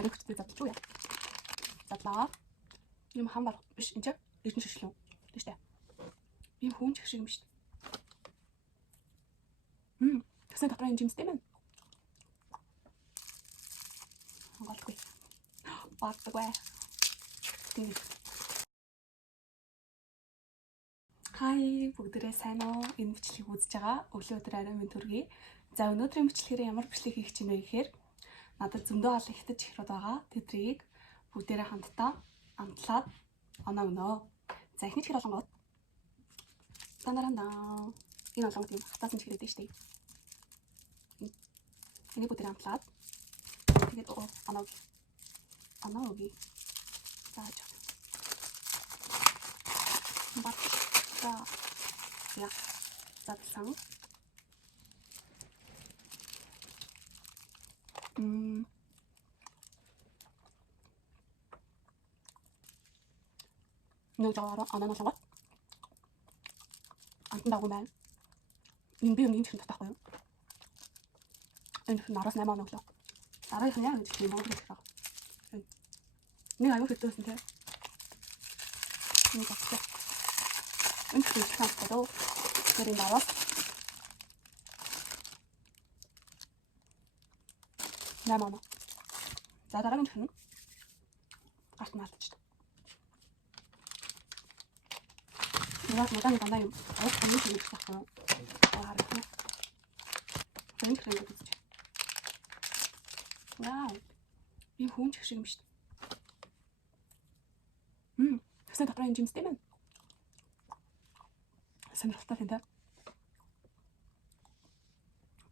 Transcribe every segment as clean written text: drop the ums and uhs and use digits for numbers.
Электрик задлж уу яа. Задлаа. Юм хам бар биш энэ чинь эрдэнэ шишлэн. Тэ штэ. Ийм хүн чих шиг юм штэ. Тэсэн дотроо энэ жимстэй мэн. Голгүй. Баатгүй. Тийм. Хай бүгдээрээ сайн уу? Энэ бичлэгийг үзэж байгаа. Өглөө өдөр арай минь төргий. За өнөөдрийн бичлэгээр ямар бичлэг хийх гэж байна вэ гэхээр надад зөндөө гал ихтэй чихрүүд байгаа. Тэдрийг бүгдээрээ хамтдаа амтлаад оноо. За эхний чихэр олонгууд. Танарандаа. Энэ олонгууд юм хатаасан чихэр гэдэг шүү дээ. Энийг бүгдээрээ амтлаад тэгээд онооги. Зааж. Бат. Ja, задлсан. Нөөжаараа ананаасаа. Антан дагуу байна. Энэ би юм чих татахгүй юу? Энэ нараас 8 оноо өглөө. Дараагийнх нь яа гэж юм бодлоо гэх. Нэг аюул хэвдсэн те. Энэ багтаа. Энэ их хамтдаа тэрийн даваа. Намаа. За дараагийн хэн? Гарт наалтч. Яа моданы дандаа юм. Ой хамгийн их тахсан. Харагдана. Энэ хэн гэдэг чи. Вау. Би хүн чих шиг юм шүү дээ. Тэсэн дотроо энэ жимстэй мэн. Сонирхолтой тийм дээ.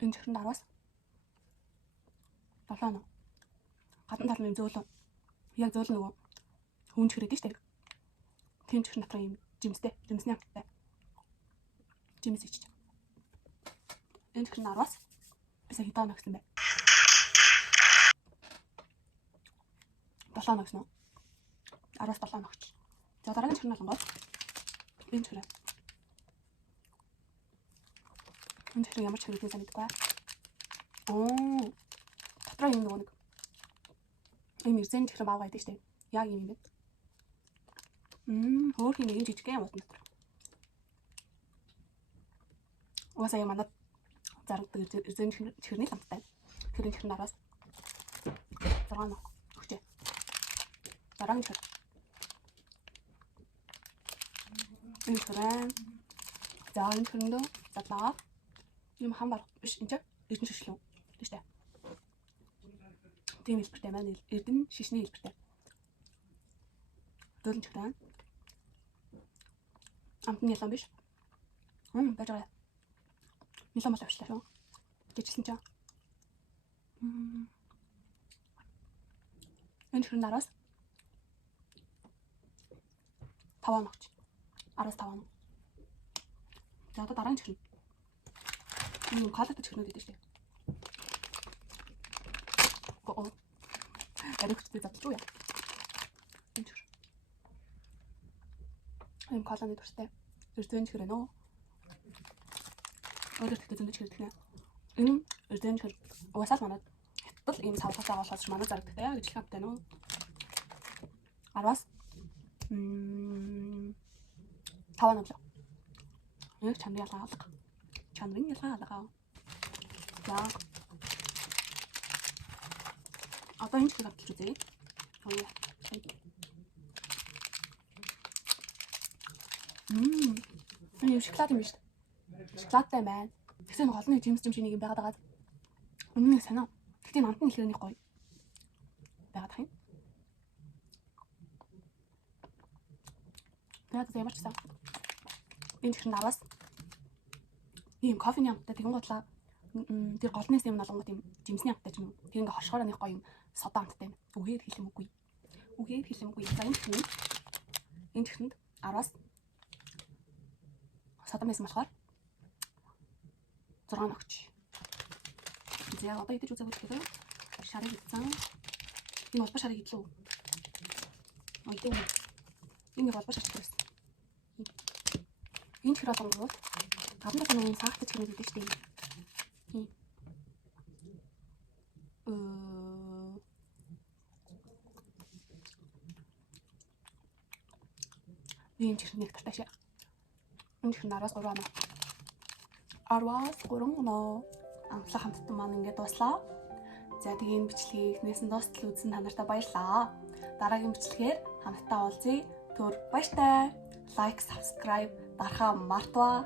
Энэ чихрэн дараас 7 оноо. Гадна тал нь зөөлөн. Яг зөөлөн нөгөө хүн чихэр гэдэг шүү дээ. Тийм чихрэн дотроо юм жимстэй. Жимсний хамттай. Жимс ичж. Энэ чихрэн дараас бисаа хэдэн оноо гэсэн бэ? 7 оноо гэсэн үү? Араас 7 оноо гэж. За дараагийн чихрэн болгоо. Энэ чихрэн. Энэ чихрэн ямар чихрэн гэсэн мэдгүй. Дотроо юм нөгөө нэг. Ийм ирзэн чихрэн баага байдаг шүү дээ. Яг юм бэ. Хөөх юм ийм жижиг юм уу дотор. Уусаа юм манад зарагддаг ирзэн чихрний хамттай. Тэр чихрэн нараас 6 оноо. Өгчээ. Дараагийн чихрэн. Энэ чихрэн. За энэ чихрэндөө задлаа. Юм хам бар биш энэ чинь эрдэнэ шишлэн. Тэ штэ. Тийм хэлбэртэй маань эрдэнэ шишний хэлбэртэй. Дөрөн чихрэн. Амтны ялан биш. Байж байгаа. Нилээ мал авчлаа шүү. Жижигсэн чинь. Энэ чихрэн нараас 5 онооч. Араас 5 оноо. За одоо дараагийн чихрэн. Энэ колот чихрэнүүд гэдэг шүү дээ. Электрик задлж уу яа. Энэ чихрэн. Энэ колоны дуртай. Эрдэнэ чихрэн нөө. Өөрөөр хэлбэл зөндөө чихрэн гэнэ. Энэ эрдэнэ чихрэн уусаал манад хятад ийм савлгаатай болохоос манад зарагддаг яа гэж хэлэхтэй нөө. Араас 5 оноо. Нэг чанарын ялгаалга. Чанарын ялгаалга. За. Одоо энэ чихрэг авчиж үзье. Энэ шоколад юм биш. Шоколадтай байна. Тэгсэн голны жимс шиг нэг юм байгаад байгаа. Үнэн санаа. Гэтэ амтны хэлхэрний гоё. Байгаад тань. Тэгээд ямар ч сан. Энэ чихрэн араас ийм кофений амттай тэгэн готлаа. Тэр голны юм олонгот юм жимсний амттай ч юм. Тэр ингээ хоршохоор нэг гоё юм содоо амттай юм. Үгээр хэлэмгүй. За энэ чихрэнд араас содоо мэс болохоор 6 онооч. За одоо идэж үзэх үү? Шарыг идсэн. Энэ улбар шарыг идлээ. Энэ улбар шарч байсан. Энэ чихрээ сонгоод гадна тань энэ саахтай чихрээ гэдэг шүү дээ. Би юм чихрэн нэг тартай шээ. Энэ чихрэн 13 оноо. 13 оноо. Анхлах хамттан маань ингээд дуслаа. За тэгээ энэ бичлэгийг нээсэн дуустал үзсэн та нартай баярлалаа. Дараагийн бичлэгээр хамтдаа уулзъя. Түр баяртай. Лайк, subscribe дарахаа мартваа.